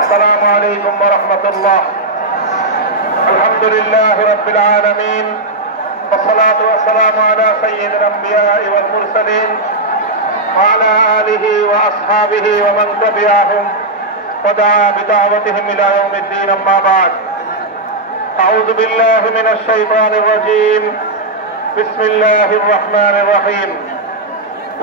السلام عليكم ورحمة الله. الحمد لله رب العالمين، والصلاة والسلام على سيد الأنبياء والمرسلين وعلى آله وأصحابه ومن تبعهم ودعا بدعوتهم إلى يوم الدين. أما بعد، أعوذ بالله من الشيطان الرجيم. بسم الله الرحمن الرحيم.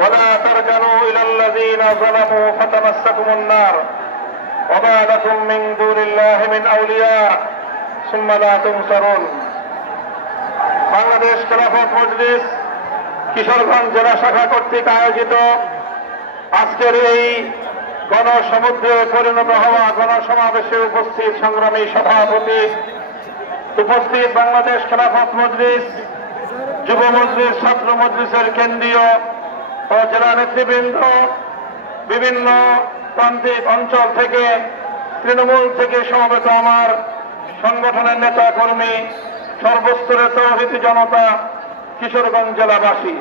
ولا تركنوا إلى الذين ظلموا فتمسكم النار وما لكم من دون الله من أولياء ثم لا تنصرون. বাংলাদেশ খেলাফত মজলিস কিশোরগঞ্জ জেলা শাখা কর্তৃক আয়োজিত আজকের এই গণসমুদ্রে পরিণত হওয়া গণসমাবেশে উপস্থিত সংগ্রামী সভাপতি, উপস্থিত বাংলাদেশ খেলাফত মজলিস, যুব মজলিস, ছাত্র মজলিসের কেন্দ্রীয় ও জেলা নেতৃবৃন্দ, বিভিন্ন প্রান্তিক অঞ্চল থেকে, তৃণমূল থেকে সমবেত আমার সংগঠনের নেতা কর্মী, সর্বস্তরের তৌহিদি জনতা, কিশোরগঞ্জ জেলাবাসী,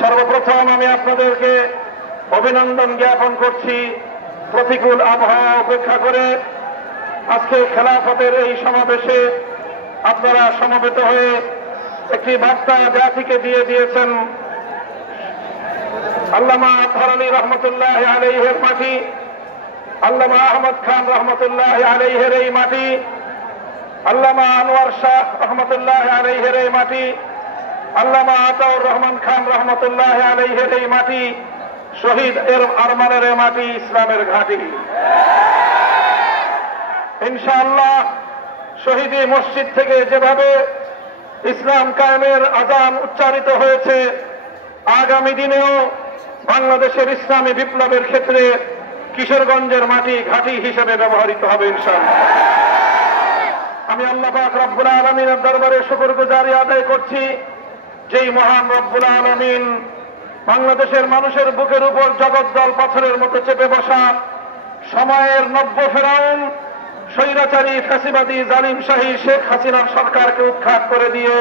সর্বপ্রথম আমি আপনাদেরকে অভিনন্দন জ্ঞাপন করছি। প্রতিকূল আবহাওয়া উপেক্ষা করে আজকে খেলাফতের এই সমাবেশে আপনারা সমবেত হয়ে একটি বার্তা জাতিকে দিয়ে দিয়েছেন। আল্লামা আতহার আলী রহমতুল্লাহ আলাইহির মাটি, আল্লামা আহমদ খান রহমতুল্লাহ আলাইহির এই মাটি, আল্লামা আনোয়ার শাহ রহমতুল্লাহ আলাইহির এই মাটি, আল্লামা আতাউর রহমান খান রহমতুল্লাহ আলাইহির এই মাটি, শহীদ আরমানের এই মাটি ইসলামের ঘাঁটি। ইনশাআল্লাহ শহীদি মসজিদ থেকে যেভাবে ইসলাম কায়েমের আযান উচ্চারিত হয়েছে, আগামী দিনেও বাংলাদেশের ইসলামী বিপ্লবের ক্ষেত্রে কিশোরগঞ্জের মাটি ঘাঁটি হিসেবে ব্যবহৃত হবে ইনশাআল্লাহ। আমি আল্লাহ পাক রব্বুল আলামিনের দরবারে শুকরগুজারি আদায় করছি, যেই মহান রব্বুল আলামিন বাংলাদেশের মানুষের বুকের উপর জগদ্দল পাথরের মতো চেপে বসা সময়ের নব্য ফেরাউন স্বৈরাচারী ফ্যাসিবাদী জালিম শাহী শেখ হাসিনার সরকারকে উৎখাত করে দিয়ে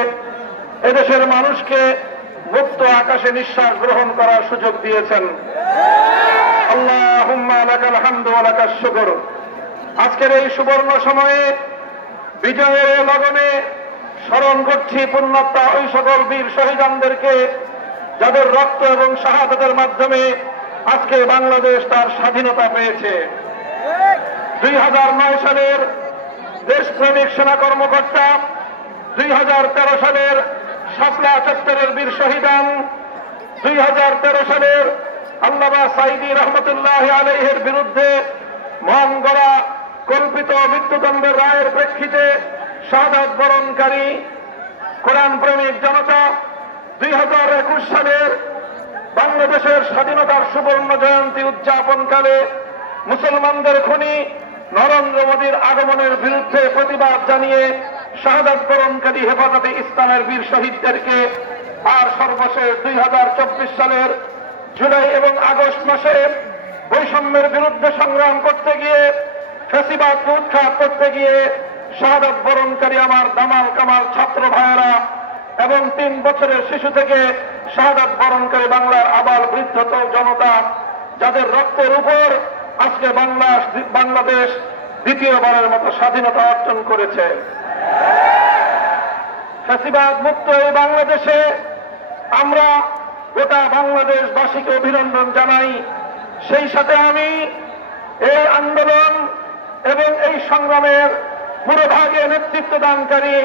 এদেশের মানুষকে মুক্ত আকাশে নিঃশ্বাস গ্রহণ করার সুযোগ দিয়েছেন। আল্লাহুম্মা লাকাল হামদু ওয়া লাকাশ শুকর। আজকের এই সুবর্ণ সময়ে বিজয়ের লগনে স্মরণ করছি পুণ্যাত্মা ওই সকল বীর শহীদানদেরকে, যাদের রক্ত এবং শাহাদাতের মাধ্যমে আজকে বাংলাদেশ তার স্বাধীনতা পেয়েছে। 2009 সালের দেশপ্রেমিক সেনা কর্মকর্তা, 2013 সালের শাপলা চত্বরের বীর শহীদান, 2013 সালের আল্লামা সাঈদী রহমতুল্লাহ আলাইহির বিরুদ্ধে মন গড়া কল্পিত মৃত্যুদণ্ডের রায়ের প্রেক্ষিতে শাহাদাত বরণকারী কোরআন প্রেমিক জনতা, 2021 সালের বাংলাদেশের স্বাধীনতার সুবর্ণ জয়ন্তী উদযাপনকালে মুসলমানদের খুনি নরেন্দ্র মোদীর আগমনের বিরুদ্ধে প্রতিবাদ জানিয়ে শাহাদাত বরণকারী হেফাজতে ইসলামের বীর শহীদদেরকে, আর সর্বশেষ 2024 সালের জুলাই এবং আগস্ট মাসে বৈষম্যের বিরুদ্ধে সংগ্রাম করতে গিয়ে, ফ্যাসিবাদকে উৎখাত করতে গিয়ে শাহাদাত বরণকারী আমার দামাল কামাল ছাত্র ভাইয়েরা এবং 3 বছরের শিশু থেকে শাহাদাত বরণকারী বাংলার আবাল বৃদ্ধ জনতা, যাদের রক্তের উপর আজকে বাংলাদেশ দ্বিতীয়বারের মতো স্বাধীনতা অর্জন করেছে। ফ্যাসিবাদ মুক্ত এই বাংলাদেশে আমরা গোটা বাংলাদেশবাসীকে অভিনন্দন জানাই। সেই সাথে আমি এই আন্দোলন এবং এই সংগ্রামের পুরোভাগে নেতৃত্ব দানকারী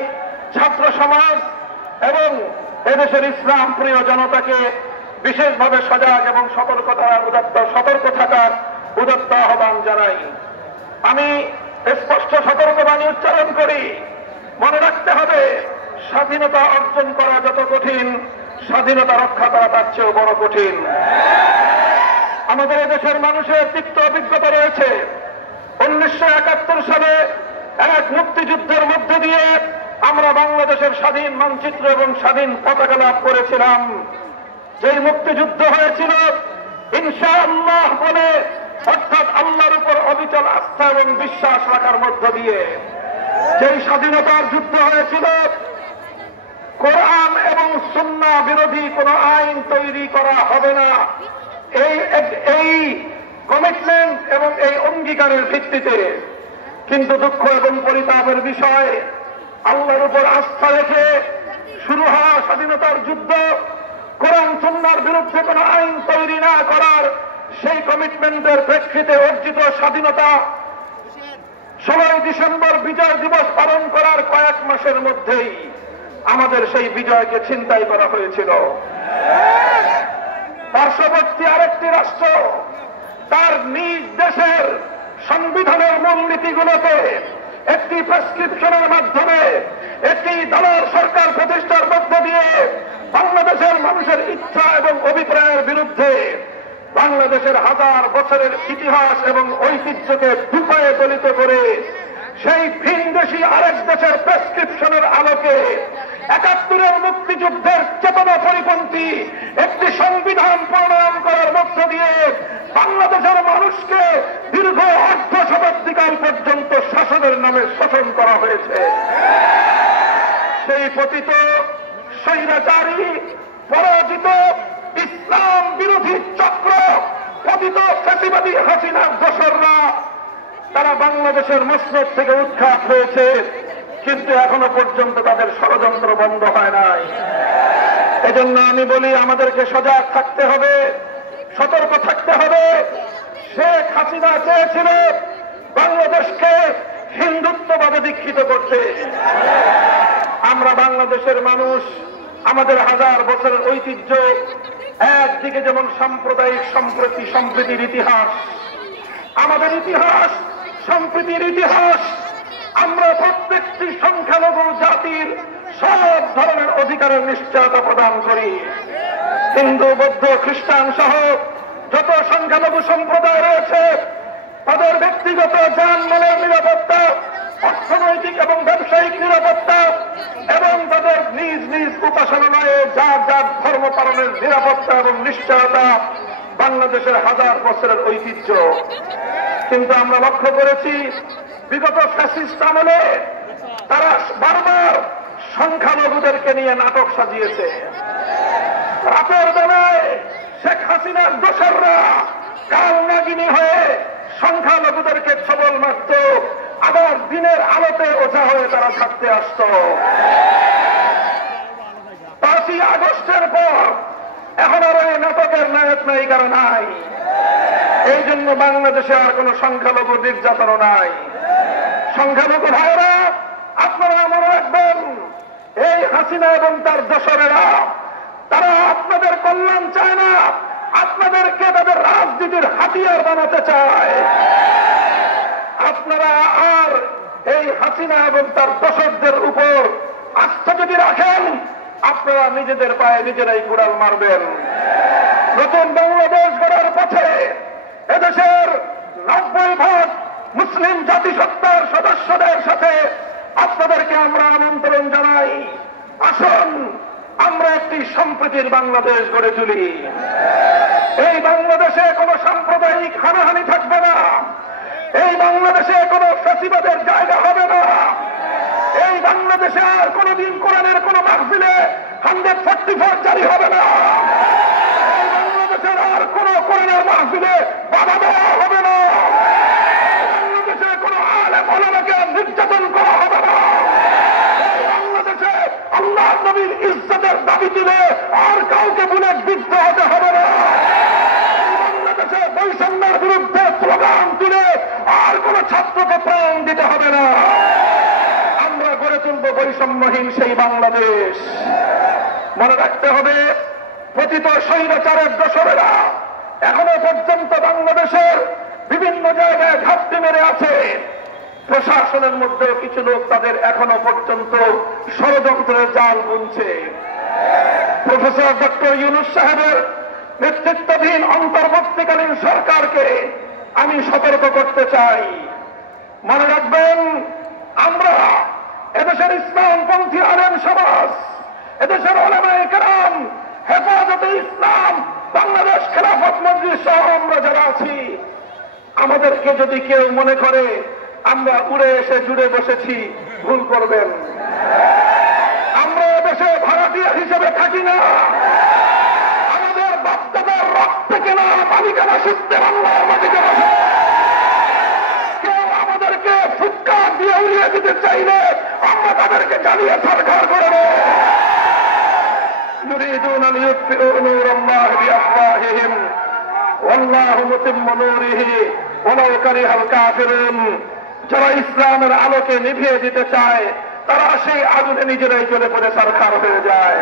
ছাত্র সমাজ এবং এদেশের ইসলাম প্রিয় জনতাকে বিশেষভাবে সজাগ এবং সতর্ক থাকার উদাত্ত আহ্বান জানাই। আমি স্পষ্ট সতর্কবাণী উচ্চারণ করি, মনে রাখতে হবে স্বাধীনতা অর্জন করা যত কঠিন, স্বাধীনতা রক্ষা করা তার চেয়েও বড় কঠিন। আমাদের দেশের মানুষের তিক্ত অভিজ্ঞতা রয়েছে। 1971 সালে এক মুক্তিযুদ্ধের মধ্য দিয়ে আমরা বাংলাদেশের স্বাধীন মানচিত্র এবং স্বাধীন পতাকা লাভ করেছিলাম। যেই মুক্তিযুদ্ধ হয়েছিল ইনশাআল্লাহ বলে, অর্থাৎ আল্লাহর উপর অবিচল আস্থা এবং বিশ্বাস রাখার মধ্য দিয়ে। যেই স্বাধীনতার যুদ্ধ হয়েছিল কোরআন এবং সুন্নাহ বিরোধী কোন আইন তৈরি করা হবে না, এই কমিটমেন্ট এবং এই অঙ্গীকারের ভিত্তিতে। কিন্তু দুঃখ এবং পরিতাপের বিষয়, আল্লাহর উপর আস্থা রেখে শুরু হওয়া স্বাধীনতার যুদ্ধ, কোরআন সুন্নাহর বিরুদ্ধে কোন আইন তৈরি না করার সেই কমিটমেন্টের প্রেক্ষিতে অর্জিত স্বাধীনতা 16 ডিসেম্বর বিজয় দিবস পালন করার কয়েক মাসের মধ্যেই আমাদের সেই বিজয়কে ছিনতাই করা হয়েছিল। পার্শ্ববর্তী আরেকটি রাষ্ট্র তার নিজ দেশের সংবিধানের মূলনীতিগুলোতে একটি প্রেসক্রিপশনের মাধ্যমে একটি দলের সরকার প্রতিষ্ঠার মধ্য দিয়ে বাংলাদেশের মানুষের ইচ্ছা এবং অভিপ্রায়ের বিরুদ্ধে বাংলাদেশের হাজার বছরের ইতিহাস এবং ঐতিহ্যকে দুপায়ে দলিত করে সেই ভিনদেশী আরেক দেশের প্রেসক্রিপশনের আলোকে ৭১-এর মুক্তিযুদ্ধের চেতনা পরিপন্থী একটি সংবিধান প্রণয়ন করার মধ্য দিয়ে বাংলাদেশের মানুষকে দীর্ঘ অর্ধ শতাব্দীকাল পর্যন্ত শাসনের নামে শোষণ করা হয়েছে। সেই পতিত স্বৈরাচারী পরাজিত ইসলাম বিরোধী চক্র, পতিত ফ্যাসিবাদী হাসিনার দোসররা, তারা বাংলাদেশের মসনদ থেকে উৎখাত হয়েছে, কিন্তু এখনো পর্যন্ত তাদের ষড়যন্ত্র বন্ধ হয় নাই। এজন্য আমি বলি, আমাদেরকে সজাগ থাকতে হবে, সতর্ক থাকতে হবে। শেখ হাসিনা চেয়েছিল বাংলাদেশকে হিন্দুত্ববাদে দীক্ষিত করতে। আমরা বাংলাদেশের মানুষ, আমাদের হাজার বছরের ঐতিহ্য, একদিকে যেমন সাম্প্রদায়িক সম্প্রীতির ইতিহাস, আমাদের ইতিহাস সম্প্রীতির ইতিহাস। আমরা প্রত্যেকটি সংখ্যালঘু জাতির সব ধরনের অধিকারের নিশ্চয়তা প্রদান করি। হিন্দু, বৌদ্ধ, খ্রিস্টান সহ যত সংখ্যালঘু সম্প্রদায় রয়েছে তাদের ব্যক্তিগত যানমালের নিরাপত্তা, অর্থনৈতিক এবং ব্যবসায়িক নিরাপত্তা এবং তাদের নিজ নিজ উপাসনালয়ে যার যার ধর্ম পালনের নিরাপত্তা এবং নিশ্চয়তা বাংলাদেশের হাজার বছরের ঐতিহ্য। কিন্তু আমরা লক্ষ্য করেছি বিগত ফ্যাসিস্ট আমলে তারা বারবার সংখ্যালঘুদেরকে নিয়ে নাটক সাজিয়েছে। রাতের বেলায় শেখ হাসিনার দোসররা কাল নাগিনী হয়ে সংখ্যালঘুদেরকে ছবল মারত, আবার দিনের আলোতে ওঝা হয়ে তারা থাকতে আসত। 5ই আগস্টের পর এখন আর এই নাটকের নায়ক নায়িকারা নাই। এই জন্য বাংলাদেশে আর কোন সংখ্যালঘু নির্যাতনও নাই। সংখ্যালঘু ভাইরা, আপনারা মনে রাখবেন, এই হাসিনা এবং তার দোসরেরা তারা আপনাদের কল্যাণ চায় না, আপনাদেরকে তাদের রাজনীতির হাতিয়ার বানাতে চায়। আপনারা আর এই হাসিনা এবং তার দোসরদের উপর আস্থা যদি রাখেন, আপনারা নিজেদের পায়ে নিজেরাই কুড়াল মারবেন। নতুন বাংলাদেশ গড়ার পথে এদেশের 90% মুসলিম জাতিসত্তার সদস্যদের সাথে আপনাদেরকে আমরা আমন্ত্রণ জানাই। আসুন আমরা একটি সম্প্রীতির বাংলাদেশ গড়ে তুলি। এই বাংলাদেশে কোনো সাম্প্রদায়িক হানাহানি থাকবে না। এই বাংলাদেশে কোনো ফ্যাসিবাদের জায়গা হবে না। এই বাংলাদেশে আর কোনদিন কোরআনের কোন মাহফিলে 144 জারি হবে না। এই বাংলাদেশের আর কোন কোরআনের মাহফিলে বাধা দেওয়া হবে না। বাংলাদেশে কোন আলেম ওলামাকে নির্যাতন করা হবে না। বাংলাদেশে আল্লাহ নবীর ইজ্জতের দাবি তুলে আর কাউকে বুলেট বিদ্ধ হতে হবে না। বাংলাদেশে বৈষম্যের বিরুদ্ধে স্লোগান তুলে আর কোন ছাত্রকে প্রাণ দিতে হবে না। আমরা গড়ে তুলব বৈষম্যহীন সেই বাংলাদেশ। মনে রাখতে হবে, পতিত স্বৈরাচারের দোসরেরা এখনো পর্যন্ত বাংলাদেশের বিভিন্ন জায়গায় ঘাপটি মেরে আছে। প্রশাসনের মধ্যে কিছু লোক তাদের এখনো পর্যন্ত ষড়যন্ত্রের জাল বুনছে। প্রফেসর ডক্টর ইউনূস সাহেবের নেতৃত্বাধীন অন্তর্বর্তীকালীন সরকারকে আমি সতর্ক করতে চাই। মনে রাখবেন, আমরা এদেশের ইসলামপন্থী আলেম সমাজ, এদেশের উলামায়ে কেরাম, হেফাজতে ইসলাম, বাংলাদেশ খেলাফত মজলিস সহ আমরা যারা আছি, আমাদেরকে যদি কেউ মনে করে আমরা উড়ে এসে জুড়ে বসেছি, ভুল করবেন। আমরা এদেশে ভাড়াটিয়া হিসেবে থাকি না। আমাদের বাপদাদার রক্ত কেনা মালিকানা সূত্রে বাংলার মাটিতে বসে। কেউ আমাদেরকে ফুৎকার দিয়ে উড়িয়ে দিতে চাইলে আমরা তাদেরকে জ্বালিয়ে সরকার করে দেব। يريدون أن يطفئوا نور الله بأفواههم والله متم نوره ولو كره الكافرون। যারা ইসলামের আলোকে নিভিয়ে দিতে চায় তারা সেই আগুনে নিজেরাই জ্বলে পড়ে সরকার হয়ে যায়।